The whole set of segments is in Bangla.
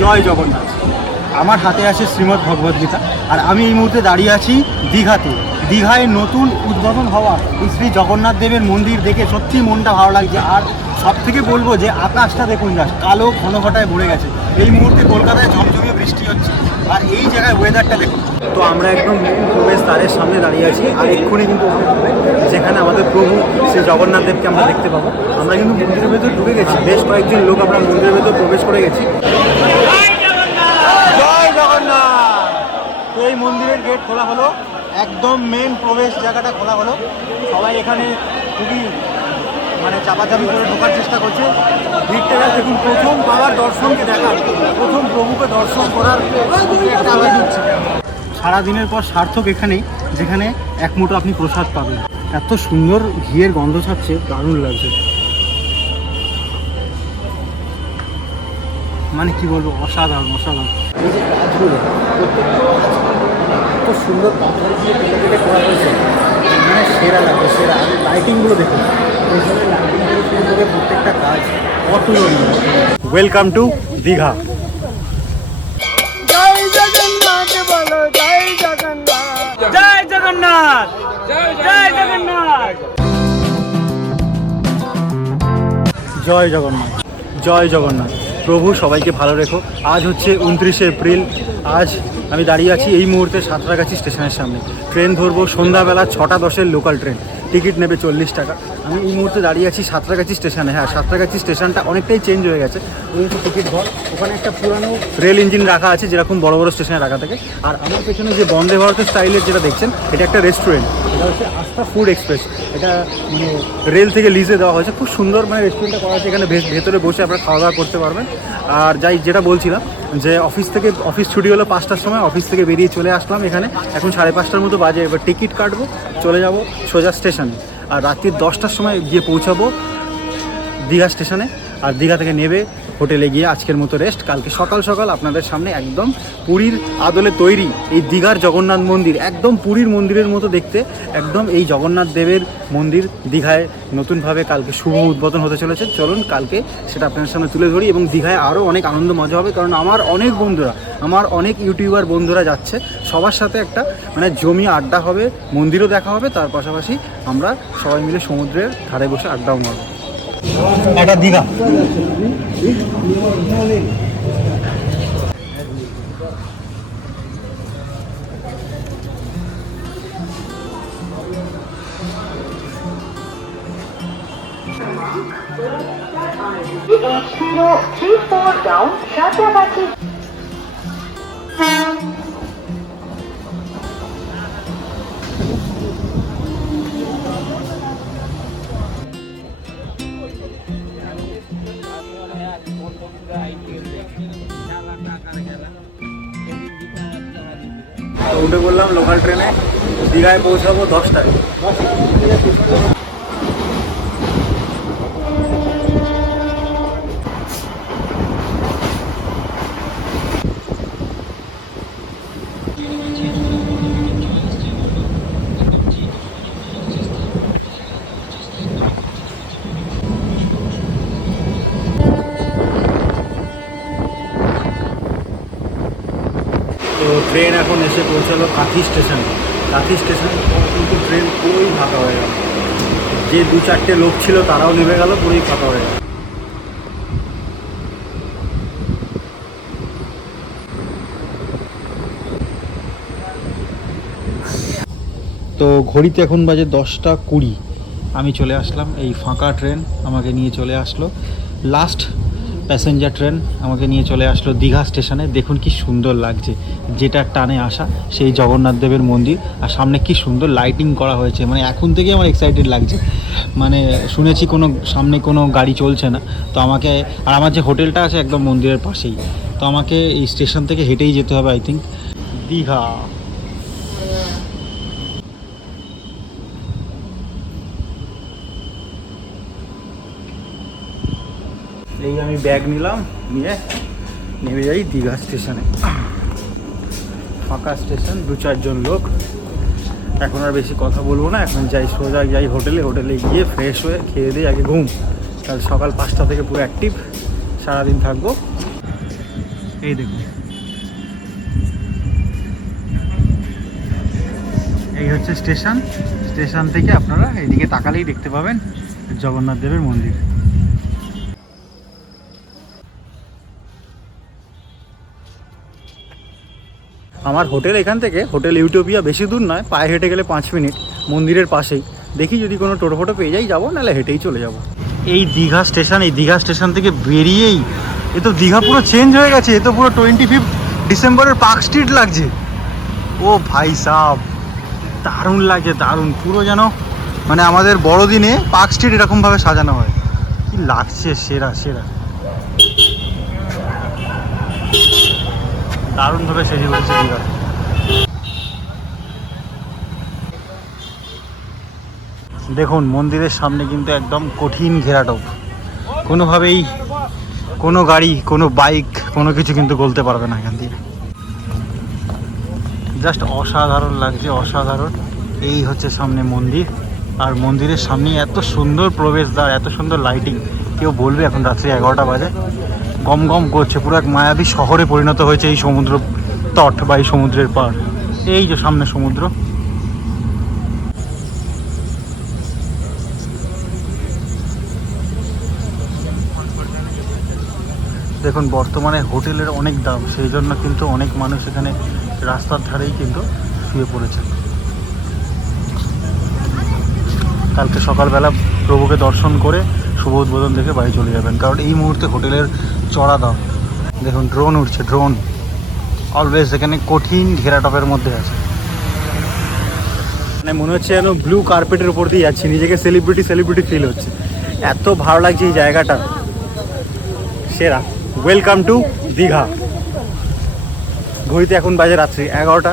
জয় জগন্নাথ। আমার হাতে আছে শ্রীমদ্ ভগবদ্গীতা, আর আমি এই মুহূর্তে দাঁড়িয়ে আছি দীঘাতে। দীঘায় নতুন উদ্বোধন হওয়া এই শ্রী জগন্নাথ দেবের মন্দির দেখে সত্যি মনটা ভালো লাগছে। আর সব থেকে বলবো যে আকাশটা দেখুন, যা কালো ঘন ঘটায় ভরে গেছে। এই মুহূর্তে কলকাতায় ঝমঝমিয়ে বৃষ্টি হচ্ছে, আর এই জায়গায় ওয়েদারটা দেখুন। তো আমরা একদম মেন প্রবেশ দ্বারের সামনে দাঁড়িয়ে আছি, আর এক্ষুনি কিন্তু যেখানে আমাদের প্রভু শ্রী জগন্নাথ দেবকে আমরা দেখতে পাবো। আমরা কিন্তু মন্দিরের ভেতর ঢুকে গেছি, বেশ কয়েকজন লোক আমরা মন্দিরের ভেতর প্রবেশ করে গেছি। জয় জগন্নাথ। তো এই মন্দিরের গেট খোলা হলো, একদম মেন প্রবেশ জায়গাটা খোলা হলো। সবাই এখানে খুবই চাপাচাপি করে ঢোকার চেষ্টা করছে। ভিড়টা দেখুন, প্রথম বাবার দর্শনকে দেখার, প্রথম প্রভুকে দর্শন করার একটা আওয়াজ হচ্ছে। সারাদিনের পর সার্থক এখানেই, যেখানে এক মুঠো আপনি প্রসাদ পাবেন। এত সুন্দর ঘিয়ের গন্ধ ছাড়ছে, দারুণ লাগছে। কি বলবো, অসাধারণ অসাধারণ। এই যে কাজগুলো, প্রত্যেকটা এত সুন্দর পাথর দিয়ে কেটে কেটে করা হয়েছে, সেরা লাগবে, সেরা। আর লাইটিংগুলো দেখুন, পেছনের লাইটিংগুলো শুরু করে প্রত্যেকটা কাজ অতুলনীয়। Welcome to Digha. জয় জগন্নাথ বলো, জয় জগন্নাথ, জয় জগন্নাথ, জয় জগন্নাথ, জয় জগন্নাথ, জয় জগন্নাথ। প্রভু সবাইকে ভালো রেখো। আজ হচ্ছে 29শে এপ্রিল। আজ আমি দাঁড়িয়ে আছি এই মুহূর্তে সাঁতরাগাছি স্টেশনের সামনে। ট্রেন ধরবো সন্ধ্যাবেলা 6:10-এর লোকাল ট্রেন। টিকিট নেবে 40 টাকা। আমি এই মুহূর্তে দাঁড়িয়ে আছি সাঁতরাগাছি স্টেশনে। হ্যাঁ, সাঁতরাগাছি স্টেশনটা অনেকটাই চেঞ্জ হয়ে গেছে। ওই টিকিট ঘর, ওখানে একটা পুরানো রেল ইঞ্জিন রাখা আছে, যেরকম বড় বড় স্টেশনে রাখা থাকে। আর আমার পেছনে যে বন্দে ভারত স্টাইলের যেটা দেখছেন, এটা একটা রেস্টুরেন্ট। এটা হচ্ছে আস্থা ফুড এক্সপ্রেস। এটা রেল থেকে লিজে দেওয়া হয়েছে। খুব সুন্দর রেস্টুরেন্টটা করা আছে। এখানে ভেতরে বসে আপনারা খাওয়া দাওয়া করতে পারবেন। আর যেটা বলছিলাম, যে অফিস ছুটি হলো 5টার সময়, অফিস থেকে বেরিয়ে চলে আসলাম এখানে। এখন 5:30 মতো বাজে। এবার টিকিট কাটবো, চলে যাব সোজা স্টেশনে। আর রাত্রি 10টার সময় গিয়ে পৌঁছাবো দীঘা স্টেশনে। আর দীঘা থেকে নেবে হোটেলে গিয়ে আজকের মতো রেস্ট। কালকে সকাল সকাল আপনাদের সামনে একদম পুরীর আদলে তৈরি এই দীঘার জগন্নাথ মন্দির, একদম পুরীর মন্দিরের মতো দেখতে। একদম এই জগন্নাথ দেবের মন্দির দীঘায় নতুনভাবে কালকে শুভ উদ্বোধন হতে চলেছে। চলুন কালকে সেটা আপনাদের সামনে তুলে ধরি। এবং দীঘায় আরও অনেক আনন্দ মজা হবে, কারণ আমার অনেক বন্ধুরা, আমার অনেক ইউটিউবার বন্ধুরা যাচ্ছে। সবার সাথে একটা জমিয়ে আড্ডা হবে, মন্দিরও দেখা হবে, তার পাশাপাশি আমরা সবাই মিলে সমুদ্রের ধারে বসে আড্ডাও মারব। এটা দীঘা। down, Satyavati. উঠে বললাম লোকাল ট্রেনে, দীঘায় পৌঁছাবো 10টায়। তো ট্রেন এখন এসে পৌঁছালো কাঁথি স্টেশনে। কাঁথি স্টেশনের পর কিন্তু ট্রেন পুরোই ফাঁকা হয়ে গেল। যে 2-4টে লোক ছিল তারাও নেমে গেল, পুরোই ফাঁকা হয়ে গেল। তো ঘড়িতে এখন বাজে 10টা 20। আমি চলে আসলাম, এই ফাঁকা ট্রেন আমাকে নিয়ে চলে আসলো, লাস্ট প্যাসেঞ্জার ট্রেন আমাকে নিয়ে চলে আসলো দীঘা স্টেশনে। দেখুন কি সুন্দর লাগছে, যেটা টানে আসা সেই জগন্নাথ দেবের মন্দির। আর সামনে কি সুন্দর লাইটিং করা হয়েছে, এখন থেকে আমার এক্সাইটেড লাগছে। শুনেছি সামনে কোনো গাড়ি চলছে না, তো আমাকে, আর আমার যে হোটেলটা আছে একদম মন্দিরের পাশেই, তো আমাকে এই স্টেশন থেকে হেঁটেই যেতে হবে আই থিঙ্ক দীঘা। এই আমি ব্যাগ নিলাম, নিয়ে নেমে যাই দীঘা স্টেশনে। ফাঁকা স্টেশন, 2-4 জন লোক। এখন আর বেশি কথা বলবো না, এখন সোজা যাই হোটেলে গিয়ে ফ্রেশ হয়ে খেয়ে দিয়ে আগে ঘুম। কাল সকাল 5টা থেকে পুরো অ্যাক্টিভ, সারাদিন থাকবো। এই দেখুন, এই হচ্ছে স্টেশন। স্টেশন থেকে আপনারা এইদিকে তাকালেই দেখতে পাবেন জগন্নাথ দেবের মন্দির। আমার হোটেল এখান থেকে, হোটেল ইউটোপিয়া বেশি দূর নয়, পায়ে হেঁটে গেলে 5 মিনিট, মন্দিরের পাশেই। দেখি যদি কোনো টোটো ফোটো পেয়ে যাই যাবো, নাহলে হেঁটেই চলে যাব। এই দীঘা স্টেশন, এই দীঘা স্টেশন থেকে বেরিয়েই এ তো দীঘা পুরো চেঞ্জ হয়ে গেছে। এ তো পুরো 25 ডিসেম্বরের পার্ক স্ট্রিট লাগছে। ও ভাই সাহ, দারুণ লাগছে, দারুণ। পুরো যেন মানে আমাদের বড়দিনে পার্ক স্ট্রিট এরকমভাবে সাজানো হয়। কি লাগছে, সেরা সেরা, দারুণভাবে সেজে বলছে দীঘা। দেখুন মন্দিরের সামনে কিন্তু একদম কঠিন ঘেরাটোপ, কোনোভাবেই কোনো গাড়ি, কোনো বাইক, কোনো কিছু কিন্তু গলতে পারবে না এখান দিয়ে। জাস্ট অসাধারণ লাগছে, অসাধারণ। এই হচ্ছে সামনে মন্দির, আর মন্দিরের সামনে এত সুন্দর প্রবেশদ্বার, এত সুন্দর লাইটিং। কেউ বলবে এখন রাত্রি 11টা বাজে, গম গম করছে, পুরো এক মায়াবী শহরে পরিণত হয়েছে এই সমুদ্র তট বা এই সমুদ্রের পাড়। এই যে সামনে সমুদ্র। দেখুন বর্তমানে হোটেলের অনেক দাম, সেই জন্য কিন্তু অনেক মানুষ এখানে রাস্তার ধারেই কিন্তু শুয়ে পড়েছে। কালকে সকালবেলা প্রভুকে দর্শন করে শুভ উদ্বোধন দেখে বাড়ি চলে যাবেন, কারণ এই মুহূর্তে হোটেলের চড়া দাম। দেখুন ড্রোন উঠছে, ড্রোন অলওয়েজ এখানে কঠিন ঘেরাটপের মধ্যে আছে। মানে মনে হচ্ছে যেন ব্লু কার্পেটের উপর দিয়ে যাচ্ছি, নিজেকে সেলিব্রিটি ফিল হচ্ছে। এত ভালো লাগছে এই জায়গাটা, সেরা। Welcome to Digha. ঘড়িতে এখন বাজে রাত্রি 11টা।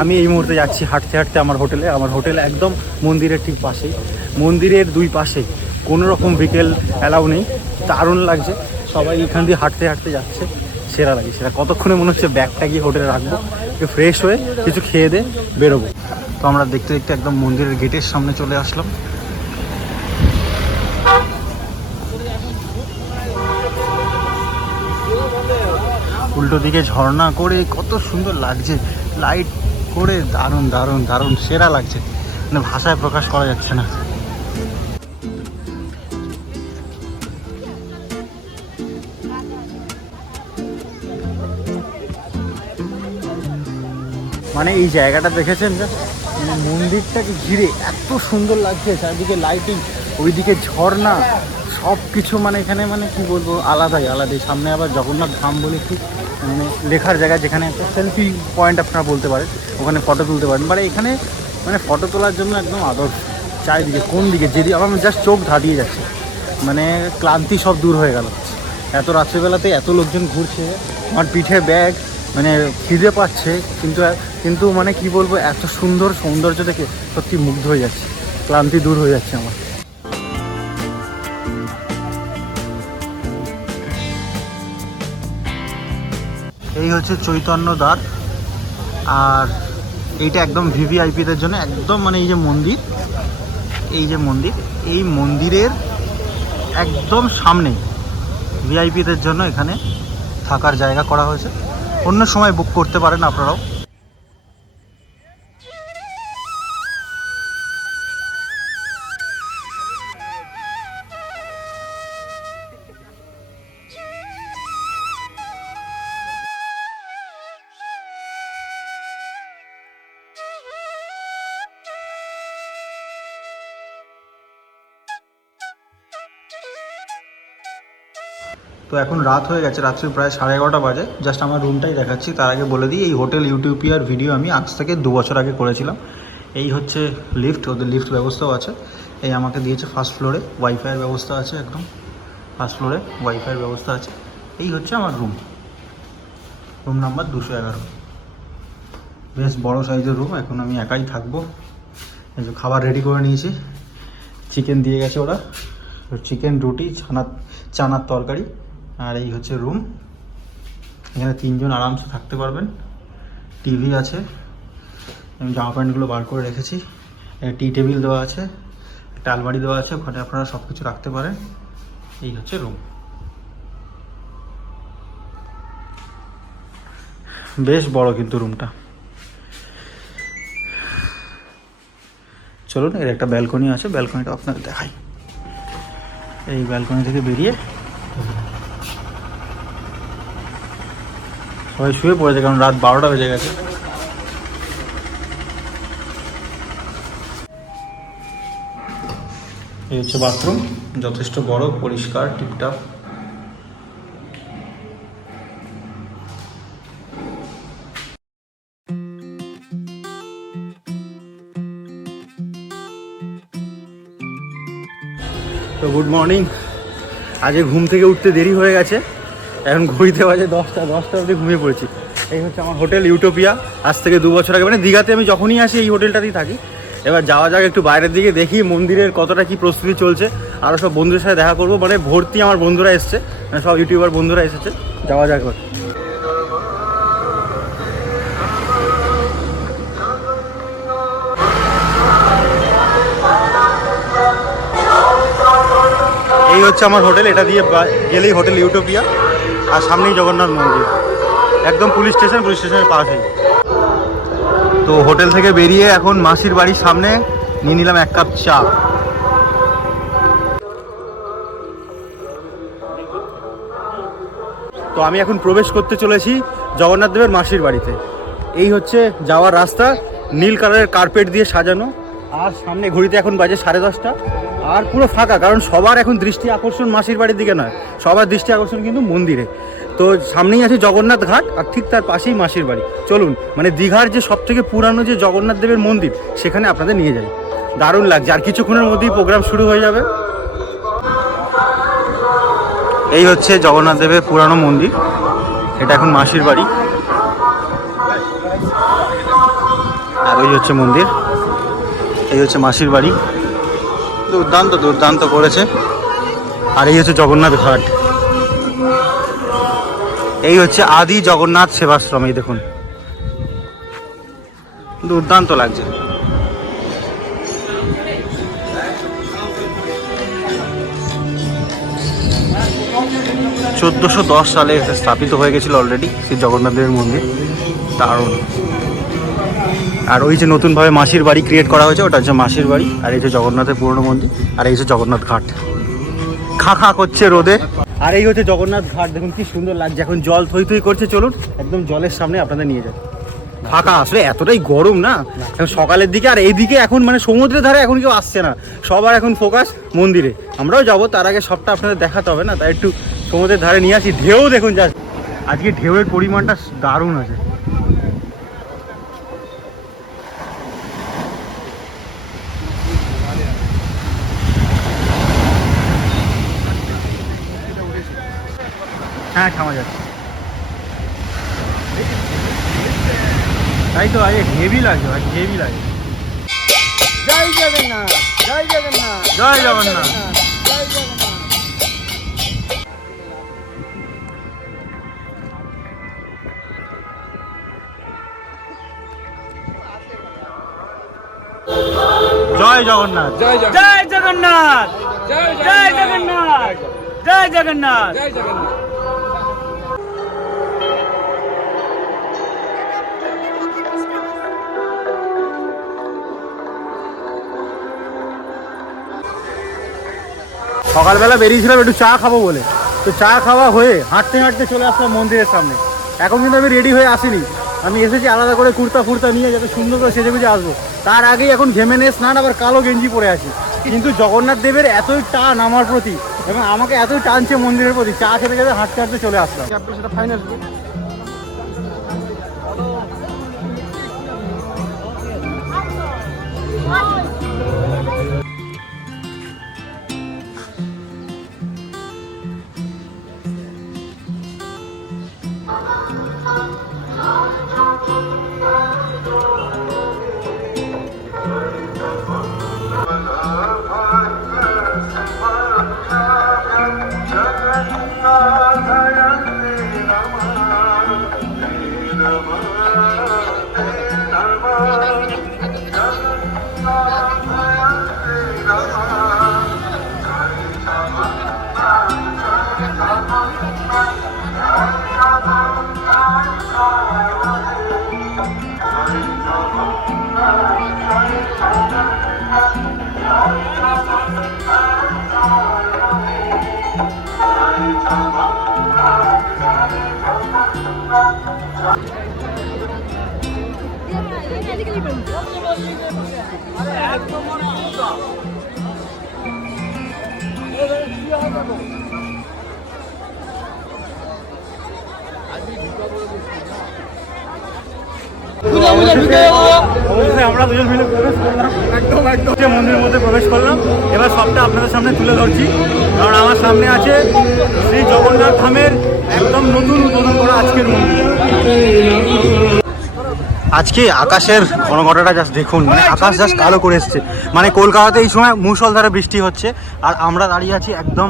আমি এই মুহূর্তে যাচ্ছি হাঁটতে হাঁটতে আমার হোটেলে। আমার হোটেল একদম মন্দিরের ঠিক পাশেই, মন্দিরের দুই পাশে কোনো রকম ভেহিকেল অ্যালাউ নেই। দারুণ লাগছে, সবাই এখান দিয়ে হাঁটতে হাঁটতে যাচ্ছে, সেরা লাগে সেরা। কতক্ষণে মনে হচ্ছে ব্যাগটা গিয়ে হোটেলে রাখবো, একটু ফ্রেশ হয়ে কিছু খেয়ে দিয়ে বেরোবো। তো আমরা দেখতে দেখতে একদম মন্দিরের গেটের সামনে চলে আসলাম। উল্টো দিকে ঝর্ণা করে কত সুন্দর লাগছে, লাইট করে দারুণ দারুণ দারুণ, সেরা লাগছে, মানে ভাষায় প্রকাশ করা যাচ্ছে না। মানে এই জায়গাটা দেখেছেন যে মন্দিরটাকে ঘিরে এত সুন্দর লাগছে, চারদিকে লাইটিং, ওইদিকে ঝর্ণা, সব কিছু মানে এখানে মানে কি বলবো আলাদাই। সামনে আবার জগন্নাথ ধাম বলে কি মানে লেখার জায়গা, যেখানে একটা সেলফি পয়েন্ট আপনারা বলতে পারেন, ওখানে ফটো তুলতে পারেন। মানে এখানে মানে ফটো তোলার জন্য একদম আদর্শ। চারিদিকে কোন দিকে যেদিকে আমার জাস্ট চোখ ধাঁধিয়ে যাচ্ছে, মানে ক্লান্তি সব দূর হয়ে গেল। এত রাত্রিবেলাতে এত লোকজন ঘুরছে, আমার পিঠে ব্যাগ, মানে খিদে পাচ্ছে, কিন্তু মানে কি বলবো, এত সুন্দর সৌন্দর্য দেখে সত্যি মুগ্ধ হয়ে যাচ্ছে, ক্লান্তি দূর হয়ে যাচ্ছে আমার। এই হচ্ছে চৈতন্য দ্বার, আর এইটা একদম ভিভিআইপিদের জন্য একদম, মানে এই যে মন্দির, এই মন্দিরের একদম সামনে ভিআইপিদের জন্য এখানে থাকার জায়গা করা হয়েছে। অন্য সময় বুক করতে পারেন আপনারাও। তো এখন রাত হয়ে গেছে, রাত্রি প্রায় 11:30 বাজে। জাস্ট আমার রুমটাই দেখাচ্ছি, তার আগে বলে দিই এই হোটেল ইউটোপিয়ার ভিডিও আমি আজ থেকে 2 বছর আগে করেছিলাম। এই হচ্ছে লিফট, ওদের লিফট ব্যবস্থাও আছে। এই আমাকে দিয়েছে ফার্স্ট ফ্লোরে, ওয়াইফাইয়ের ব্যবস্থা আছে, একদম ফার্স্ট ফ্লোরে ওয়াইফাইয়ের ব্যবস্থা আছে। এই হচ্ছে আমার রুম নাম্বার 211। বেশ বড় সাইজের রুম। এখন আমি একাই থাকবো। এই যে খাবার রেডি করে নিয়েছি, চিকেন দিয়ে গেছে ওরা, চিকেন রুটি, চানার তরকারি, আর এই হচ্ছে রুম। এখানে 3 জন আরামসে থাকতে পারবেন। টিভি আছে, আমি জামা প্যান্টগুলো বার করে রেখেছি। টি টেবিল দেওয়া আছে, একটা আলমারি দেওয়া আছে, ওখানে আপনারা সব কিছু রাখতে পারেন। এই হচ্ছে রুম। বেশ বড় কিন্তু রুমটা। চলুন, এর একটা ব্যালকনি আছে, ব্যালকনিটা আপনাদের দেখাই। এই ব্যালকনি থেকে বেরিয়ে সবাই শুয়ে পড়েছে, কারণ রাত 12টা বেজে গেছে। এই হচ্ছে বাথরুম, যথেষ্ট বড়, পরিষ্কার, টিপটাপ। তো গুড মর্নিং। আজকে ঘুম থেকে উঠতে দেরি হয়ে গেছে, এখন ঘুরিতে বাজে 10টা অবধি ঘুমিয়ে পড়েছি। এই হচ্ছে আমার হোটেল ইউটোপিয়া। আজ থেকে 2 বছর আগে, মানে দীঘাতে আমি যখনই আসি এই হোটেলটাতেই থাকি। এবার যাওয়া যাক একটু বাইরের দিকে, দেখি মন্দিরের কতটা কি প্রস্তুতি চলছে। আরও সব বন্ধুদের সাথে দেখা করবো, মানে ভর্তি আমার বন্ধুরা এসছে, মানে সব ইউটিউবার বন্ধুরা এসেছে। যাওয়া যাক এবার। এই হচ্ছে আমার হোটেল, এটা দিয়ে গেলেই হোটেল ইউটোপিয়া, আর সামনেই জগন্নাথ মন্দির, একদম পুলিশ স্টেশনের পাশেই। তো হোটেল থেকে বেরিয়ে এখন মাসির বাড়ির সামনে নিয়ে নিলাম 1 কাপ চা। তো আমি এখন প্রবেশ করতে চলেছি জগন্নাথ দেবের মাসির বাড়িতে। এই হচ্ছে যাওয়ার রাস্তা, নীল কালারের কার্পেট দিয়ে সাজানো, আর সামনে ঘড়িতে এখন বাজে 10:30, আর পুরো ফাঁকা, কারণ সবার এখন দৃষ্টি আকর্ষণ মাসির বাড়ির দিকে নয়, সবার দৃষ্টি আকর্ষণ কিন্তু মন্দিরে। তো সামনেই আছে জগন্নাথ ঘাট, আর ঠিক তার পাশেই মাসির বাড়ি। চলুন, মানে দীঘার যে সবথেকে পুরানো যে জগন্নাথ দেবের মন্দির, সেখানে আপনাদের নিয়ে যাই। দারুণ লাগছে, আর কিছুক্ষণের মধ্যেই প্রোগ্রাম শুরু হয়ে যাবে। এই হচ্ছে জগন্নাথ দেবের পুরানো মন্দির, এটা এখন মাসির বাড়ি। আর ওই হচ্ছে মন্দির, এই হচ্ছে মাসির বাড়ি। দুর্দান্ত করেছে। আর এই হচ্ছে জগন্নাথ ঘাট, এই হচ্ছে আদি জগন্নাথ সেবাশ্রম। এই দেখুন, দুর্দান্ত লাগছে। 1410 সালে স্থাপিত হয়ে গেছিল অলরেডি সেই জগন্নাথ দেবের মন্দির, দারুণ। আর ওই যে নতুনভাবে মাসির বাড়ি ক্রিয়েট করা হয়েছে, ওটা হচ্ছে মাসির বাড়ি। আর এই যে জগন্নাথের পুরনো মন্দির, আর এই যে জগন্নাথ ঘাট, খা করছে রোদে। আর এই হচ্ছে জগন্নাথ ঘাট, দেখুন কি সুন্দর লাগছে। এখন জল থই করছে, চলুন একদম জলের সামনে আপনাদের নিয়ে যাই। ফাঁকা, আসলে এতটাই গরম না এখন সকালের দিকে, আর এইদিকে এখন মানে সমুদ্রের ধারে এখন কেউ আসছে না, সবার এখন ফোকাস মন্দিরে। আমরাও যাবো, তার আগে সবটা আপনাদের দেখাতে হবে না, তাই একটু সমুদ্রের ধারে নিয়ে আসি। ঢেউ দেখুন, যা আজকে ঢেউয়ের পরিমাণটা দারুণ আছে। হ্যাঁ, থামা যাচ্ছে, তাই তো আজকে হেভি লাগছে, হেভি লাগে। জয় জগন্নাথ, জয় জগন্নাথ, জয় জগন্নাথ। জয় জগন্নাথ। জয় জগন্নাথ, জয় জগন্নাথ, জয় জগন্নাথ, জয় জগন্নাথ, জয় জগন্নাথ। সকালবেলা বেরিয়েছিলাম একটু চা খাবো বলে, তো চা খাওয়া হয়ে হাঁটতে চলে আসলাম মন্দিরের সামনে। এখন কিন্তু আমি রেডি হয়ে আসিনি, আমি এসেছি আলাদা করে কুর্তা নিয়ে, যাতে সুন্দর করে সেজেগুজে আসবো। তার আগেই এখন ঘেমে নিয়ে স্নান, আবার কালো গেঞ্জি পরে আছি। কিন্তু জগন্নাথ দেবের এতই টান আমার প্রতি, এবং আমাকে এতই টানছে মন্দিরের প্রতি, চা খেতে হাঁটতে চলে আসলাম। সেটা ফাইনাল। অবশ্যই আমরা দুজন মিলে প্রবেশ করলাম, একদম মন্দিরের মধ্যে প্রবেশ করলাম। এবার সবটা আপনাদের সামনে তুলে ধরছি, কারণ আমার সামনে আছে শ্রী জগন্নাথ ধামের একদম নতুন উদ্বোধন করা আজকের মন্দির। আজকে আকাশের ঘনঘটাটা জাস্ট দেখুন, মানে আকাশ জাস্ট কালো করে এসছে। মানে কলকাতাতে এই সময় মুষলধারে বৃষ্টি হচ্ছে, আর আমরা দাঁড়িয়ে আছি একদম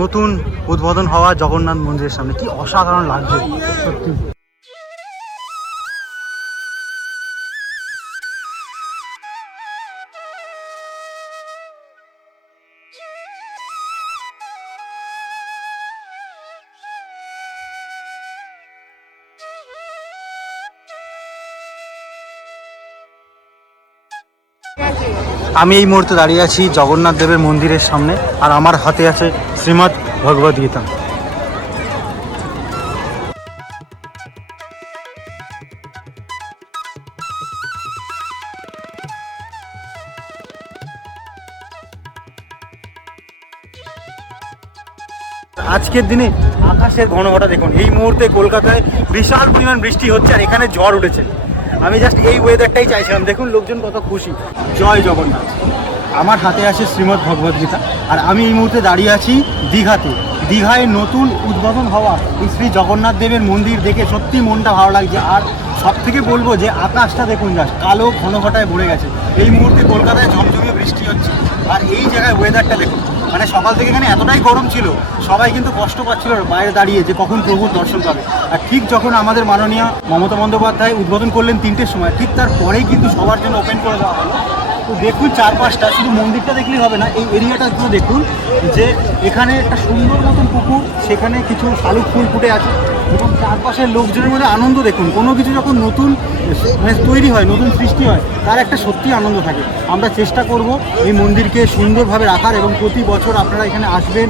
নতুন উদ্বোধন হওয়া জগন্নাথ মন্দিরের সামনে। কি অসাধারণ লাগছে সত্যি। আমি এই মুহূর্তে দাঁড়িয়ে আছি জগন্নাথ দেবের মন্দিরের সামনে, আর আমার হাতে আছে শ্রীমদ্ ভগবদ গীতা। আজকের দিনে আকাশের ঘনঘটা দেখুন। এই মুহূর্তে কলকাতায় বিশাল পরিমাণ বৃষ্টি হচ্ছে, আর এখানে ঝড় উঠেছে। আমি জাস্ট এই ওয়েদারটাই চাইছিলাম। দেখুন লোকজন কত খুশি। জয় জগন্নাথ। আমার হাতে আছে শ্রীমদ্ ভগবদ গীতা, আর আমি এই মুহূর্তে দাঁড়িয়ে আছি দীঘাতে। দীঘায় নতুন উদ্বোধন হওয়া এই শ্রী জগন্নাথ দেবের মন্দির দেখে সত্যি মনটা ভালো লাগছে। আর সব থেকে বলবো যে আকাশটা দেখুন জাস্ট কালো ঘনঘটায় ভরে গেছে। এই মুহূর্তে কলকাতায় ঝমঝমিয়ে বৃষ্টি হচ্ছে, আর এই জায়গায় ওয়েদারটা দেখুন। মানে সকাল থেকে এখানে এতটাই গরম ছিল, সবাই কিন্তু কষ্ট পাচ্ছিল বাইরে দাঁড়িয়ে যে কখন প্রভুর দর্শন পাবে। আর ঠিক যখন আমাদের মাননীয় মমতা বন্দ্যোপাধ্যায় উদ্বোধন করলেন 3টের সময়, ঠিক তারপরেই কিন্তু সবার জন্য ওপেন করে দেওয়া হলো। তো দেখুন চারপাশটা, শুধু মন্দিরটা দেখলেই হবে না, এই এরিয়াটা একটু দেখুন যে এখানে একটা সুন্দর মতন পুকুর, সেখানে কিছু শালুক ফুল ফুটে আছে, এবং চারপাশের লোকজনের মধ্যে আনন্দ দেখুন। কোনো কিছু যখন নতুন মানে তৈরি হয়, নতুন সৃষ্টি হয়, তার একটা সত্যি আনন্দ থাকে। আমরা চেষ্টা করব এই মন্দিরকে সুন্দরভাবে রাখার, এবং প্রতি বছর আপনারা এখানে আসবেন।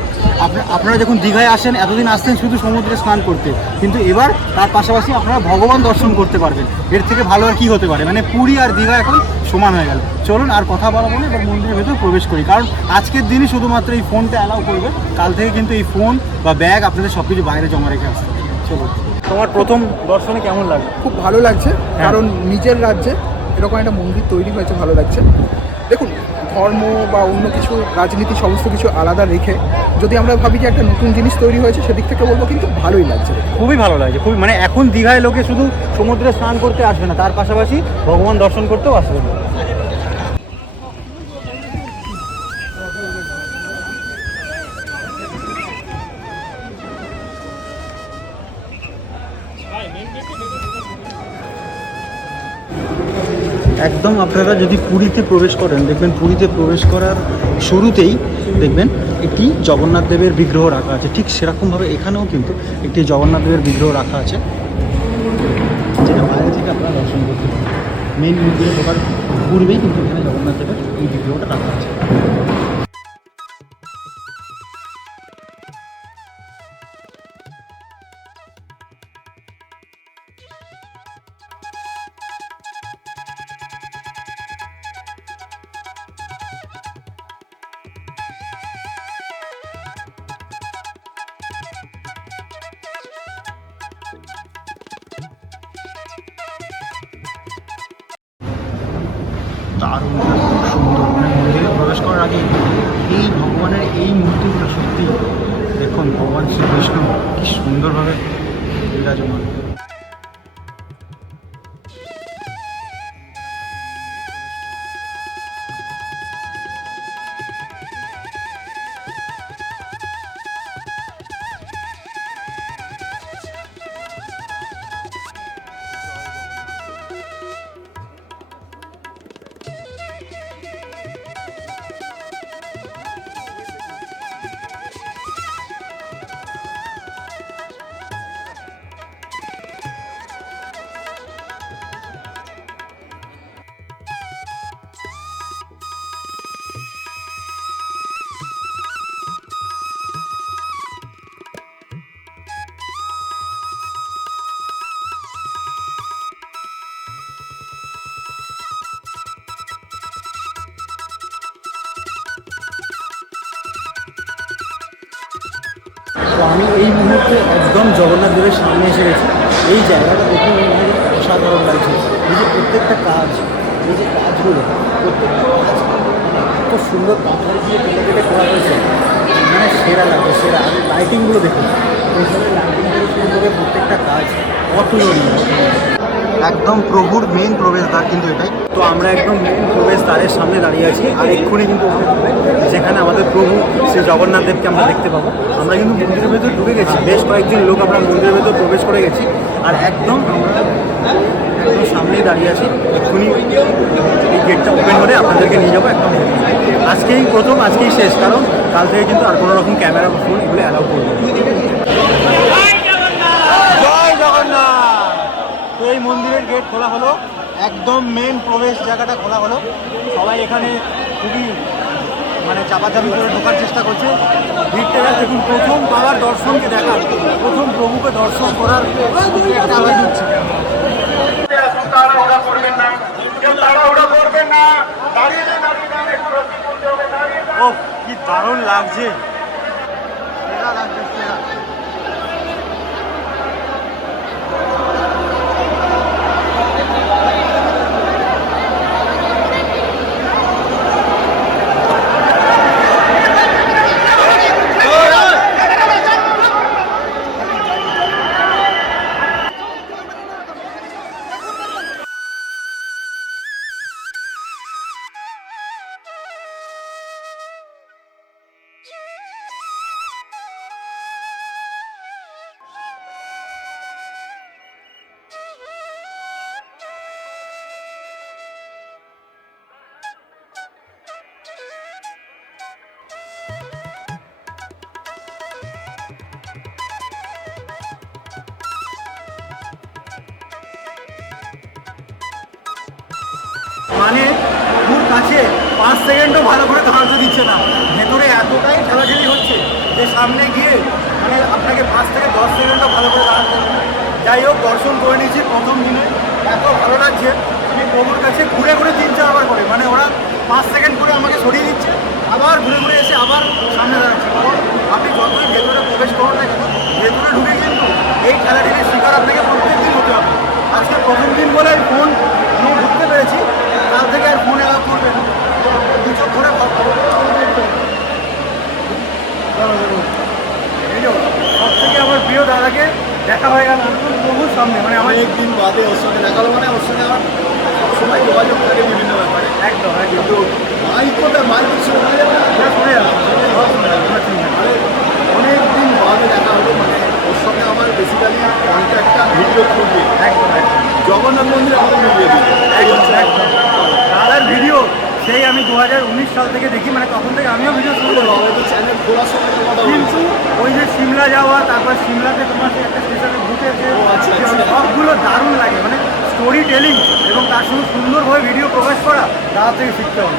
আপনারা যখন দীঘায় আসেন, এতদিন আসতেন শুধু সমুদ্রে স্নান করতে, কিন্তু এবার তার পাশাপাশি আপনারা ভগবান দর্শন করতে পারবেন। এর থেকে ভালো আর কী হতে পারে? মানে পুরী আর দীঘা এখন সমান হয়ে গেল। চলুন আর কথা বলাবো না, এবার মন্দিরের ভেতর প্রবেশ করি। কারণ আজকের দিনই শুধুমাত্র এই ফোনটা অ্যালাউ করবে, কাল থেকে কিন্তু এই ফোন বা ব্যাগ আপনাদের সব কিছু বাইরে জমা রেখে আসতে। চলুন। তোমার প্রথম দর্শনে কেমন লাগে? খুব ভালো লাগছে, কারণ নিজের রাজ্যে এরকম একটা মন্দির তৈরি হয়েছে, ভালো লাগছে। দেখুন, ধর্ম বা অন্য কিছু রাজনীতি সমস্ত কিছু আলাদা রেখে যদি আমরা ভাবি যে একটা নতুন জিনিস তৈরি হয়েছে, সেদিক থেকে বলবো কিন্তু ভালোই লাগছে। খুবই ভালো লাগছে, খুবই। মানে এখন দীঘায় লোকে শুধু সমুদ্রে স্নান করতে আসবে না, তার পাশাপাশি ভগবান দর্শন করতেও আসবে। একদম আপনারা যদি পুরীতে প্রবেশ করেন, দেখবেন পুরীতে প্রবেশ করার শুরুতেই দেখবেন একটি জগন্নাথ দেবের বিগ্রহ রাখা আছে। ঠিক সেরকমভাবে এখানেও কিন্তু একটি জগন্নাথ দেবের বিগ্রহ রাখা আছে, যেটা বাইরে থেকে আপনারা দর্শন করতে পারেন। মেন মন্দিরে ঢোকার পূর্বেই কিন্তু এখানে জগন্নাথ দেবের এই বিগ্রহটা রাখা আছে। দারুণ, খুব সুন্দর। মানে মন্দিরে প্রবেশ করার আগে এই ভগবানের এই মূর্তিগুলো সত্যি দেখুন, ভগবান শ্রীকৃষ্ণ কি সুন্দরভাবে বিরাজমান। আমি এই মুহূর্তে একদম জগন্নাথ দেবের সামনে এসে গেছি। এই জায়গাটা দেখুন অসাধারণ লাগছে। এই যে প্রত্যেকটা কাজ, এই যে কাজগুলো, প্রত্যেকটা কাজ এত সুন্দর কাঁথার দিয়ে কেটে কেটে করা হয়েছে, মানে সেরা লাগছে, সেরা। আর লাইটিংগুলো দেখুন, এইসবের লাইটিংগুলো শুরু করে প্রত্যেকটা কাজ অতুলনীয়। একদম প্রভুর মেন প্রবেশদ্বার কিন্তু এটাই। তো আমরা একদম মেন প্রবেশদ্বারের সামনে দাঁড়িয়ে আছি, আর এক্ষুনি কিন্তু যেখানে আমাদের প্রভু শ্রী জগন্নাথ দেবকে আমরা দেখতে পাবো। আমরা কিন্তু মন্দিরের ভেতর ঢুকে গেছি, বেশ কয়েকদিন লোক আমরা মন্দিরের ভেতর প্রবেশ করে গেছি, আর একদম আমরা একদম সামনেই দাঁড়িয়ে আছি। এক্ষুনি এই গেটটা ওপেন করে আপনাদেরকে নিয়ে যাবো একদম। আজকেই প্রথম, আজকেই শেষ, কারণ কাল থেকে কিন্তু আর কোনো রকম ক্যামেরা বা ফোন এগুলো অ্যালাউ করবো। জয় জগন্নাথ। তো এই মন্দিরের গেট খোলা হলো, একদম মেন প্রবেশ জায়গাটা খোলা হলো। সবাই এখানে খুবই মানে চাপাচাপি করে ঢোকার চেষ্টা করছে। ভিড়টা দেখুন, প্রথম বাবার দর্শনকে দেখার, প্রথম প্রভুকে দর্শন করার একটা আলাদা হচ্ছে। ও কি দারুণ লাগছে, সেরা লাগছে, সেরা। মানে খুব কাছে 5 সেকেন্ডও ভালো করে দাঁড়াতে দিচ্ছে না, ভেতরে এতটাই ঠেলাঠেলি হচ্ছে যে সামনে গিয়ে মানে আপনাকে 5 থেকে 10 সেকেন্ডও ভালো করে দাঁড়াতে হবে। যাই হোক, দর্শন করে নিয়েছি প্রথম দিনে, এত ভালো লাগছে। আমি প্রভুর কাছে ঘুরে ঘুরে 3-4 করে, মানে ওরা 5 সেকেন্ড করে আমাকে সরিয়ে দিচ্ছে, আবার ঘুরে ঘুরে এসে আবার সামনে দাঁড়াচ্ছে। আপনি যতই ভেতরে প্রবেশ করুন না কেন, ভেতরে ঢুকে কিন্তু এই ঠেলাঠেলির শিকার আপনাকে প্রত্যেক দিন হতে হবে। আজকে প্রথম দিন বলে আমি ফোন নিয়ে ঢুকতে পেরেছি, কাল থেকে আর ফোন অ্যালাউ করবে না। দু চোখ ধরে সব থেকে আমার প্রিয় দাদাকে দেখা হয়ে গেল প্রভুর সামনে, মানে আমার একদিন বাদে ওর সঙ্গে দেখা হলো, মানে ওর সঙ্গে আমার সবসময় যোগাযোগ থাকে বিভিন্ন ব্যাপারে। একদম কিন্তু মাইকের শোনা যাবে না, শুনে যাবো, সব শুনে যাবো। মানে অনেকদিন বাদে দেখা হলো, মানে ওর সঙ্গে আমার বেসিক্যালি কন্ট্যাক্টটা ভিডিও থ্রু দিয়ে একদম একদম জগন্নাথ মন্দিরে আমাদের মিলিয়ে দিই। একদম দাদার ভিডিও সেই আমি 2019 সাল থেকে দেখি, মানে তখন থেকে আমিও ভিডিও শুরু করলাম। আমাদের চ্যানেল খোলার সময় তো কথা কিন্তু ওই যে সিমলা যাওয়া, তারপর সিমলাতে তোমার সেই একটা স্টেশনে ঘুরতেছে, আচ্ছা, আচ্ছা। সবগুলো দারুণ লাগে, মানে স্টোরি টেলিং এবং তার সঙ্গে সুন্দরভাবে ভিডিও প্রকাশ করা দাদার থেকে শিখতে হবে।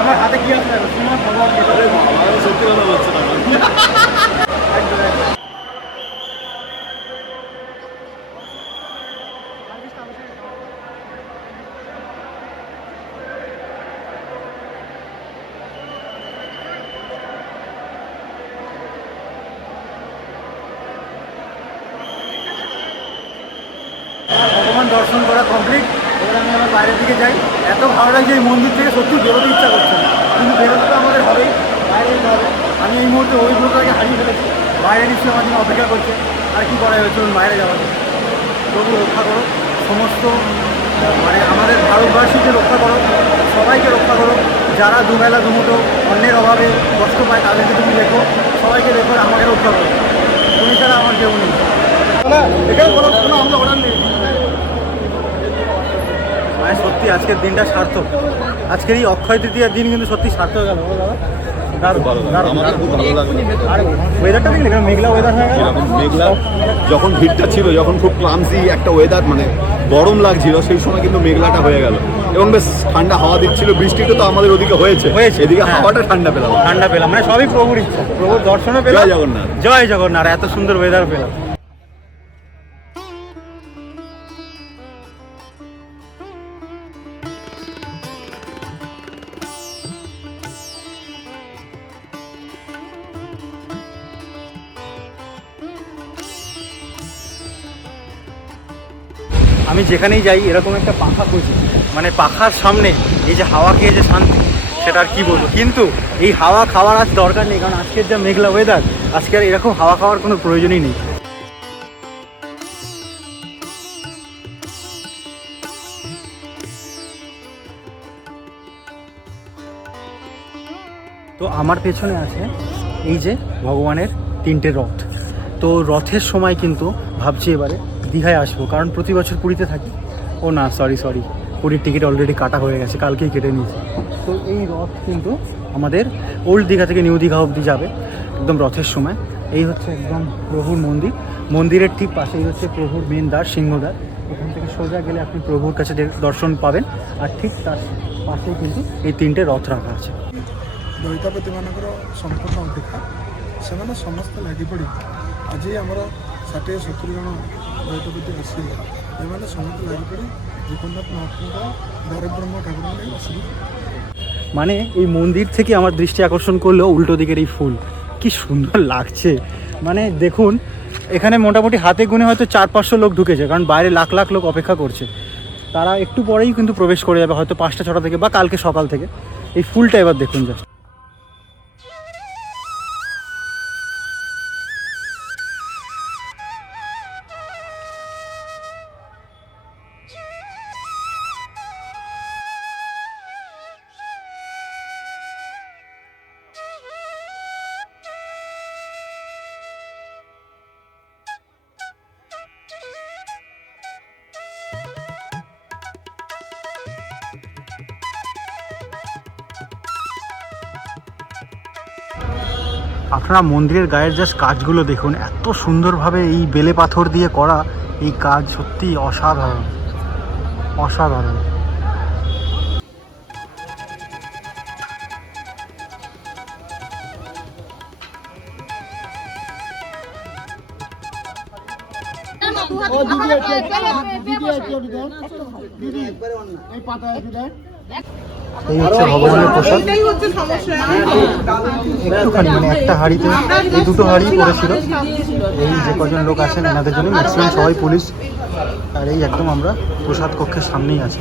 আমার হাতে কি আছে দেখো, শ্রীমৎ ভগবত গীতা। আমার সত্যি কথা বলছে না। একদম একদম। ভগবান দর্শন করা কমপ্লিট। এবার আমি আমার বাইরের দিকে যাই। এত ভালো লাগছে এই মন্দির থেকে, সত্যি বেরোতে ইচ্ছা করছে না, কিন্তু বেরোতে তো আমাদের হবেই, বাইরে যেতে হবে। আমি এই মুহূর্তে ওই লোকটাকে হারিয়ে ফেলেছি, বাইরে নিশ্চয়ই আমার জন্য অপেক্ষা করছে। আর কি করা হয়েছে, চলুন বাইরে যাওয়া যায়। প্রভু রক্ষা করো সমস্ত, মানে আমাদের ভারতবাসীকে রক্ষা করো, সবাইকে রক্ষা করো। যারা দুবেলা দুমুটো অন্যের অভাবে কষ্ট পায় তাদেরকে তুমি দেখো, সবাইকে দেখো, আমাকে রক্ষা করো। তুমি ছাড়া আমার কেউ নেই, এখানে কোনো আমরা অর্ডার নেই। মানে সত্যি আজকের দিনটা সার্থক। আজকের এই অক্ষয় তৃতীয়ার দিন কিন্তু সত্যি সার্থক গেল দাদা। আমার খুব ভালো লাগলো। আর ওয়েদারটা দেখলি, মেঘলা ওয়েদার হয়ে গেল। এরকম মেঘলা, যখন ভিড়টা ছিল, যখন খুব ক্লামসি একটা ওয়েদার, মানে গরম লাগছিল, সেই সময় কিন্তু মেঘলাটা হয়ে গেল এবং বেশ ঠান্ডা হাওয়া দিচ্ছিল। বৃষ্টিটা তো আমাদের ওদিকে হয়েছে, এদিকে হ্যাঁ। হাওয়াটা ঠান্ডা পেলাম। ঠান্ডা পেলাম, মানে সবই প্রভুর ইচ্ছা, প্রভুর দর্শনও পেলাম। জয় জগন্নাথ। জয় জগন্নাথ। আর এত সুন্দর ওয়েদার পেলাম। আমি যেখানেই যাই এরকম একটা পাখা খুঁজি, মানে পাখার সামনে এই যে হাওয়া খেয়ে যে শান্তি, সেটা আর কি বলবো। কিন্তু এই হাওয়া খাওয়ার আজ দরকার নেই, কারণ আজকের যা মেঘলা ওয়েদার, আজকে আর এরকম হাওয়া খাওয়ার কোনো প্রয়োজনই নেই। তো আমার পেছনে আছে এই যে ভগবানের 3টে রথ। তো রথের সময় কিন্তু ভাবছি এবারে দীঘায় আসবো, কারণ প্রতি বছর পুরীতে থাকি। ও না, সরি পুরীর টিকিট অলরেডি কাটা হয়ে গেছে, কালকেই কেটে নিয়েছি। তো এই রথ কিন্তু আমাদের ওল্ড দীঘা থেকে নিউ দীঘা অবধি যাবে একদম রথের সময়। এই হচ্ছে একদম প্রভুর মন্দির, মন্দিরের ঠিক পাশেই হচ্ছে প্রভুর মেন দ্বার, সিংহদ্বার। এখান থেকে সোজা গেলে আপনি প্রভুর কাছে দর্শন পাবেন, আর ঠিক তার পাশেই কিন্তু এই 3টে রথ রাখা আছে। ଦୈତାପତିମାନଙ୍କର ସମ୍ପୂର୍ଣ୍ଣ ଅପେକ୍ଷା ସେମାନେ ସମସ୍ତେ ଲାଗିପଡ଼ି ଆଜି ଆମର 60-70 ଜଣ ଦୈତାପତି ଆସିଲେ। ଏମାନେ ସମସ୍ତେ ଲାଗିପଡ଼ି ଜଗନ୍ନାଥ ମହାପ୍ରଭୁଙ୍କ ଦାରିବ୍ରହ୍ମ ଠାକୁରଙ୍କୁ ନେଇ ଆସିବେ। মানে এই মন্দির থেকে আমার দৃষ্টি আকর্ষণ করলো উল্টো দিকের এই ফুল, কি সুন্দর লাগছে। মানে দেখুন, এখানে মোটামুটি হাতে গুনে হয়তো 400-500 লোক ঢুকেছে, কারণ বাইরে লাখ লাখ লোক অপেক্ষা করছে। তারা একটু পরেই কিন্তু প্রবেশ করে যাবে, হয়তো 5টা-6টা থেকে বা কালকে সকাল থেকে। এই ফুলটা এবার দেখুন জাস্ট। আপনারা মন্দিরের গায়ের জাস্ট কাজগুলো দেখুন, এত সুন্দরভাবে এই বেলে পাথর দিয়ে করা এই কাজ, সত্যি অসাধারণ অসাধারণ। এই হচ্ছে ভগবানের প্রসাদ। একটুখানি মানে একটা হাঁড়িতে এই 2টো হাঁড়ি পড়েছিল। এই যে কজন লোক আছেন এনাদের জন্য, ম্যাক্সিমাম সবাই পুলিশ। আর এই একদম আমরা প্রসাদ কক্ষের সামনেই আছি।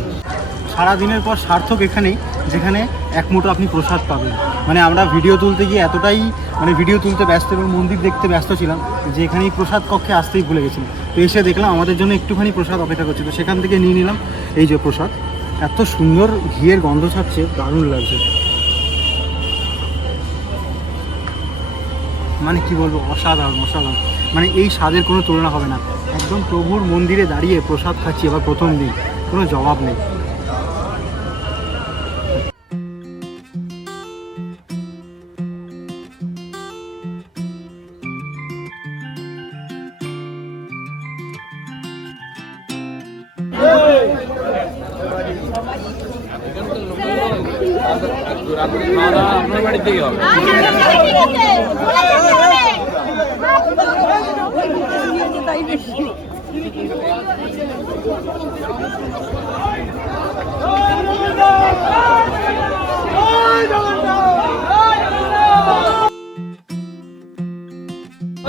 সারাদিনের পর সার্থক এখানেই, যেখানে এক মুঠো আপনি প্রসাদ পাবেন। মানে আমরা ভিডিও তুলতে গিয়ে এতটাই ভিডিও তুলতে ব্যস্ত এবং মন্দির দেখতে ব্যস্ত ছিলাম যে এখানেই প্রসাদ কক্ষে আসতেই ভুলে গেছিলাম। তো এসে দেখলাম আমাদের জন্য একটুখানি প্রসাদ অপেক্ষা করছে, তো সেখান থেকে নিয়ে নিলাম এই যে প্রসাদ। এত সুন্দর ঘিয়ের গন্ধ ছাড়ছে, দারুণ লাগছে। মানে কি বলবো, অসাধারণ অসাধারণ। মানে এই স্বাদের কোনো তুলনা হবে না। একদম প্রভুর মন্দিরে দাঁড়িয়ে প্রসাদ খাচ্ছি এবার প্রথম দিন, কোনো জবাব নেই। আপনার বাড়ির দিকে হবে।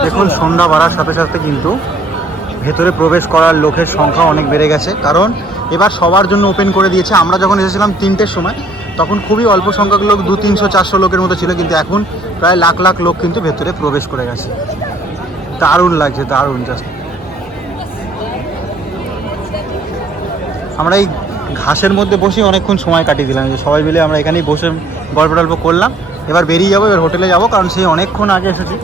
দেখুন, সন্ধ্যা বাড়ার সাথে সাথে কিন্তু ভেতরে প্রবেশ করার লোকের সংখ্যা অনেক বেড়ে গেছে, কারণ এবার সবার জন্য ওপেন করে দিয়েছে। আমরা যখন এসেছিলাম 3টের সময় তখন খুবই অল্প সংখ্যক লোক, 200-300-400 লোকের মতো ছিল, কিন্তু এখন প্রায় লাখ লাখ লোক কিন্তু ভেতরে প্রবেশ করে গেছে। দারুণ লাগছে, দারুণ। জাস্ট আমরা এই ঘাসের মধ্যে বসে অনেকক্ষণ সময় কাটিয়ে দিলাম, যে সবাই মিলে আমরা এখানেই বসে গল্প টল্প করলাম। এবার বেরিয়ে যাবো, এবার হোটেলে যাবো, কারণ সেই অনেকক্ষণ আগে এসেছি।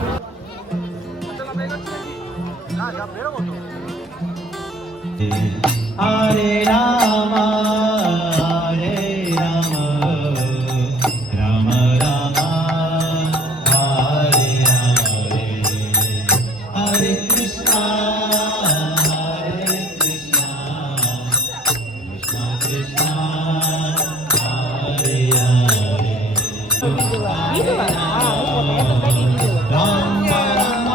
হরে রাম হরে রাম রাম রাম হরে হরে হরে কৃষ্ণ কৃষ্ণ কৃষ্ণ হরে হরে রাম রাম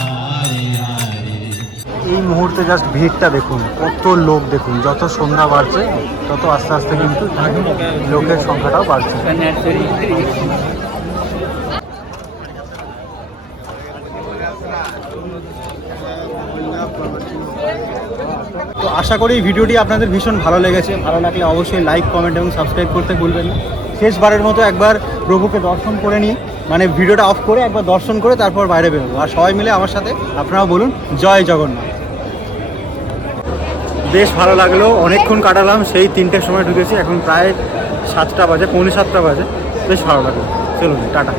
হরে হরে এই এই মুহূর্তে জাস্ট ভিড়টা দেখুন, কত লোক দেখুন। যত সন্ধ্যা বাড়ছে তত আস্তে আস্তে কিন্তু লোকের সংখ্যাটাও বাড়ছে। তো আশা করি এই ভিডিওটি আপনাদের ভীষণ ভালো লেগেছে। ভালো লাগলে অবশ্যই লাইক, কমেন্ট এবং সাবস্ক্রাইব করতে ভুলবেন না। শেষবারের মতো একবার প্রভুকে দর্শন করে নিই, মানে ভিডিওটা অফ করে একবার দর্শন করে তারপর বাইরে বেরোবো। আর সবাই মিলে আমার সাথে আপনারাও বলুন জয় জগন্নাথ। বেশ ভালো লাগলো, অনেকক্ষণ কাটালাম। সেই 3টের সময় ঢুকেছি, এখন প্রায় 7টা বাজে, পৌনে 7টা বাজে। বেশ ভালো লাগলো, চলুন টাটা।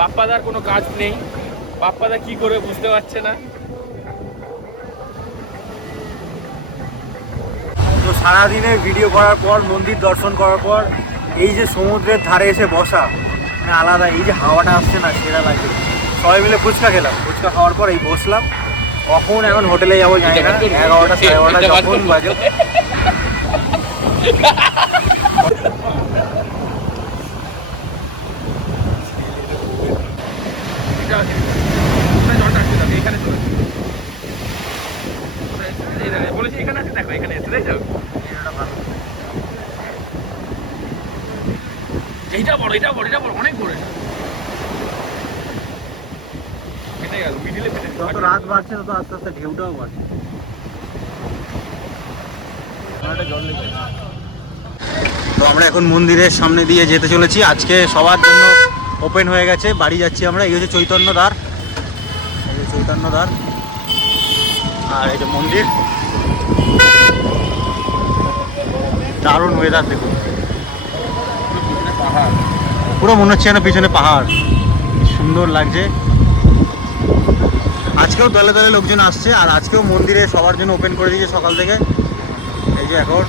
বাপ্পাদার কোনো কাজ নেই, বাপ্পাদা কি করবে বুঝতে পারছে না। তো সারাদিনের ভিডিও করার পর, মন্দির দর্শন করার পর, এই যে সমুদ্রের ধারে এসে বসা, মানে আলাদা, এই যে হাওয়াটা আসছে না, সেটা লাগে। সবাই মিলে ফুচকা খেলাম, ফুচকা খাওয়ার পর এই বসলাম। কখন এখন হোটেলে যাবো জানি না, 11টা 11:30 যখন বাজে। বলেছি এখানে আছে, দেখো এখানে আছে, তাই তো? এইটা বড়, এটা বড়, এটা বড়, অনেক বড়। এটাই গেল মিডিলে পেটে। যত রাত বাড়ছে তত আস্তে আস্তে ঢেউটাও বাড়ছে। তো আমরা এখন মন্দিরের সামনে দিয়ে যেতে চলেছি। আজকে সবার জন্য ওপেন হয়ে গেছে, বাড়ি যাচ্ছি আমরা। এই হচ্ছে চৈতন্য দ্বার, এই যে চৈতন্য দ্বার, আর এই যে মন্দির। দারুণ ওয়েদার দেখুন, পুরো মনে হচ্ছে যেন পিছনে পাহাড়, সুন্দর লাগছে। আজকেও দলে দলে লোকজন আসছে, আর আজকেও মন্দিরে সবার জন্য ওপেন করে দিয়েছে সকাল থেকে। এই যে এখন